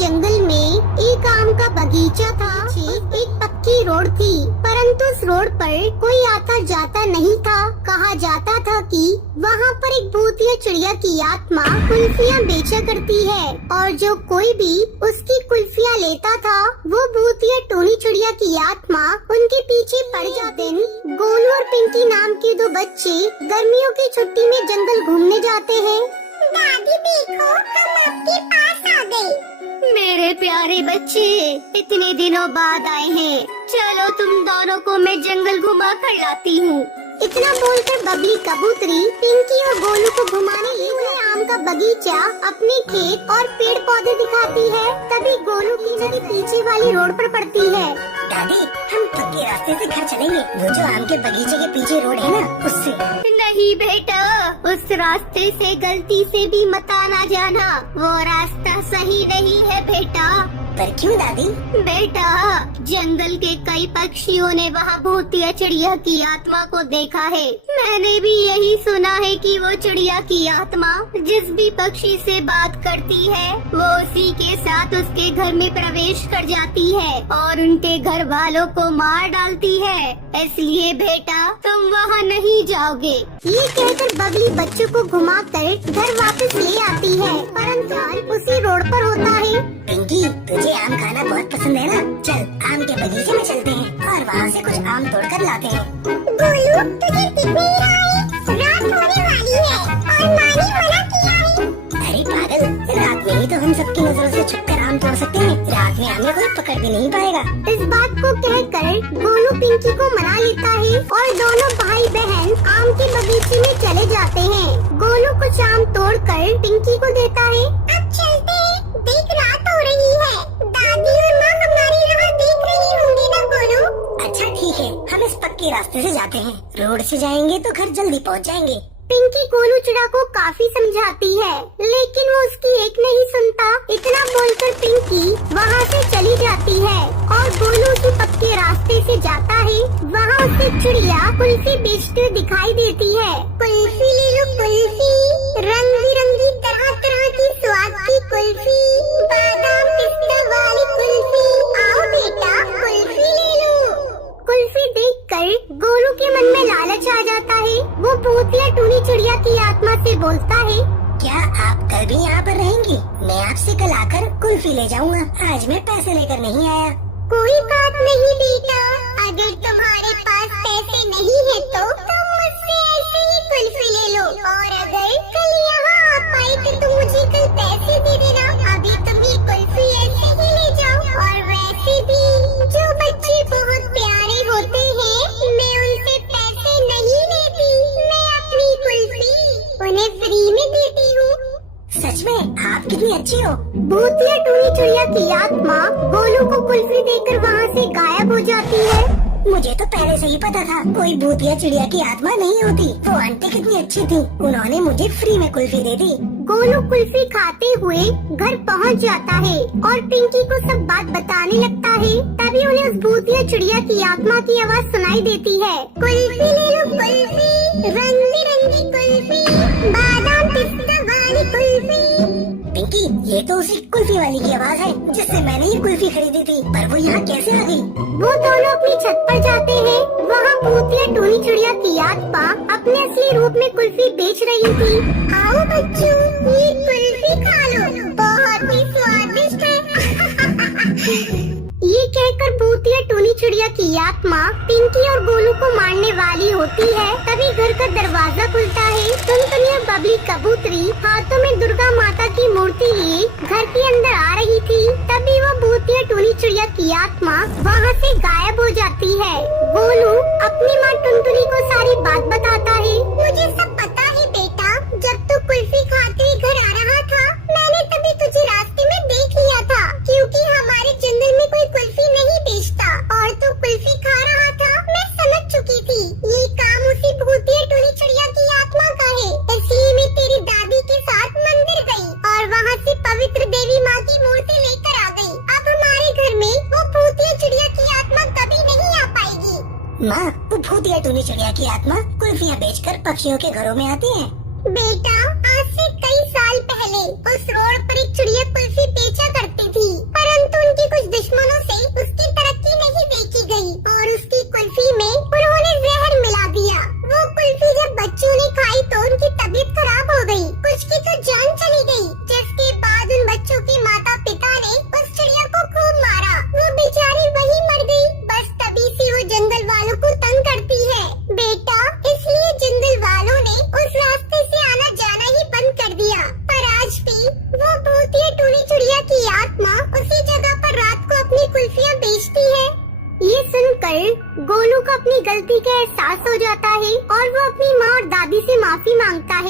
जंगल में एक आम का बगीचा था। एक पक्की रोड थी, परंतु उस रोड पर कोई आता जाता नहीं था। कहा जाता था कि वहाँ पर एक भूतिया चिड़िया की आत्मा कुल्फियाँ बेचा करती है, और जो कोई भी उसकी कुल्फियाँ लेता था वो भूतिया टोनी चिड़िया की आत्मा उनके पीछे पड़ जाते। गोलू और पिंकी नाम के दो बच्चे गर्मियों की छुट्टी में जंगल घूमने जाते हैं। दादी देखो, हम आपके पास आ गए। मेरे प्यारे बच्चे, इतने दिनों बाद आए हैं। चलो तुम दोनों को मैं जंगल घुमा कर लाती हूँ। इतना बोलकर बबली कबूतरी पिंकी और गोलू को घुमाने लिए उन्हें आम का बगीचा, अपने खेत और पेड़ पौधे दिखाती है। तभी गोलू की नजर पीछे वाली रोड पर पड़ती है। दादी, हम पक्के रास्ते से घर चलेंगे। वो जो आम के बगीचे के पीछे रोड है ना, उससे। नहीं बेटा, उस रास्ते से गलती से भी मत आना जाना। वो रास्ता सही नहीं है बेटा। पर क्यों दादी? बेटा, जंगल के कई पक्षियों ने वहाँ भूतिया चिड़िया की आत्मा को देखा है। मैंने भी यही सुना है कि वो चिड़िया की आत्मा जिस भी पक्षी से बात करती है वो उसी के साथ उसके घर में प्रवेश कर जाती है और उनके घर वालों को मार डालती है। इसलिए बेटा, तुम वहाँ नहीं जाओगे। ये कहकर बबली बच्चों को घुमाकर घर वापस ले आती है, परंतु उसी रोड पर होता है। पिंकी, तुझे आम खाना बहुत पसंद है ना? चल आम के बगीचे में चलते हैं और वहाँ से कुछ आम तोड़ कर लाते हैं। गोलू, तुझे दिख नहीं रहा है? रात होने वाली है और माँ ने मना किया है। अरे पागल, रात में ही तो हम सबकी नजरों से छुपकर आम तोड़ सकते हैं। रात में हमें कोई पकड़ भी नहीं पाएगा। इस बात को कहकर गोलू पिंकी को मना लेता है और दोनों भाई बहन आम के बगीचे में चले जाते हैं। गोलू कुछ आम तोड़कर पिंकी को देता है। अब चलते हैं, देख रात हो रही है। दादी और माँ हमारी राह देख रही होंगी ना गोलू? अच्छा ठीक है, हम इस पक्के रास्ते से जाते हैं। रोड से जाएंगे तो घर जल्दी पहुँच जाएंगे। पिंकी गोलू चिड़ा को काफी समझाती है, लेकिन वो उसकी एक नहीं सुनता। इतना बोलकर पिंकी वहाँ से चली जाती है और गोलू उसी पक्के रास्ते से जाता है। वहाँ उसे चिड़िया कुल्फी बेचते हुए दिखाई देती है। कुल्फी ले लो कुल्फी, रंग बिरंगी तरह तरह की स्वाद की कुल्फी, बादाम पिस्ता वाली कुल्फी। आओ बेटा, कुल्फी ले लो। कुल्फी देखकर गोलू के मन में लालच आ जाता है। वो भूतिया टूनी चिड़िया की आत्मा से बोलता है, क्या आप कल भी यहाँ पर रहेंगी? मैं आपसे कल आकर कुल्फी ले जाऊँगा। आज मैं पैसे लेकर नहीं आया। कोई बात नहीं बेटा, अगर तुम्हारे पास पैसे नहीं है तो तुम मुझसे ऐसे ही कुल्फी ले लो, और अगर कल यहाँ आ पाए तो तुम मुझे कल पैसे दे देना। अभी तुम ये कुल्फी ऐसे ही ले जाओ। और वैसे भी जो बच्चे बहुत प्यारे होते हैं, मैं उनसे पैसे नहीं लेती। मैं अपनी कुल्फी उन्हें फ्री में देती हूँ। सच में आप कितनी अच्छी हो। भूतिया टूनी चिड़िया की आत्मा गोलू को कुल्फी देकर वहाँ से गायब हो जाती है। मुझे तो पहले से ही पता था कोई भूतिया चिड़िया की आत्मा नहीं होती। वो आंटी कितनी अच्छी थी, उन्होंने मुझे फ्री में कुल्फी दे दी। गोलू कुल्फी खाते हुए घर पहुंच जाता है और पिंकी को सब बात बताने लगता है। तभी उन्हें उस भूतिया चिड़िया की आत्मा की आवाज सुनाई देती है। कुल्फी ले लो कुल्फी, रंग बिरंगी कुल्फी, बादाम पिस्ता वाली कुल्फी। पिंकी, ये तो उसी कुल्फी वाली की आवाज है जिससे मैंने ये कुल्फी खरीदी थी। पर वो यहाँ कैसे आ गई? वो दोनों अपनी छत पर जाते हैं। वहाँ भूतिया टूनी चिड़िया की आत्मा अपने असली रूप में कुल्फी बेच रही थी। आओ बच्चों, ये कुल्फी खा लो, बहुत ही स्वादिष्ट है। ये कहकर भूतिया टूनी चिड़िया की आत्मा पिंकी और गोलू को मारने वाली होती है। तभी घर का दरवाजा खुलता है। टुनटुनी और बबली कबूतरी हाथों में दुर्गा माता की मूर्ति लिए घर के अंदर आ रही थी। तभी वो भूतिया टूनी चिड़िया की आत्मा वहाँ से गायब हो जाती है। गोलू अपनी माँ टुनटुनी को सारी बात बताता है। मुझे सब पता है बेटा, जब तू कुल्फी खाते घर आ रहा था, मैंने तभी तुझे रास्ते में देख लिया था, क्योंकि हमारे जंगल में कोई कुल्फी नहीं बेचता और तू कुल्फी खा रहा था। मैं समझ चुकी थी ये काम उसी भूतिया टूनी चिड़िया की आत्मा का है। इसलिए मैं तेरी दादी के साथ मंदिर गई और वहाँ से पवित्र देवी माँ की मूर्ति लेकर आ गई। अब हमारे घर में वो भूतिया चिड़िया की आत्मा कभी नहीं आ पाएगी। माँ, वो भूतिया टूनी चिड़िया की आत्मा कुल्फियाँ बेचकर पक्षियों के घरों में आती है। बेटा, आज से कई साल पहले उस रोड पर एक चिड़िया कुल्फी बेचा करती थी। को अपनी गलती का एहसास हो जाता है और वो अपनी माँ और दादी से माफी मांगता है।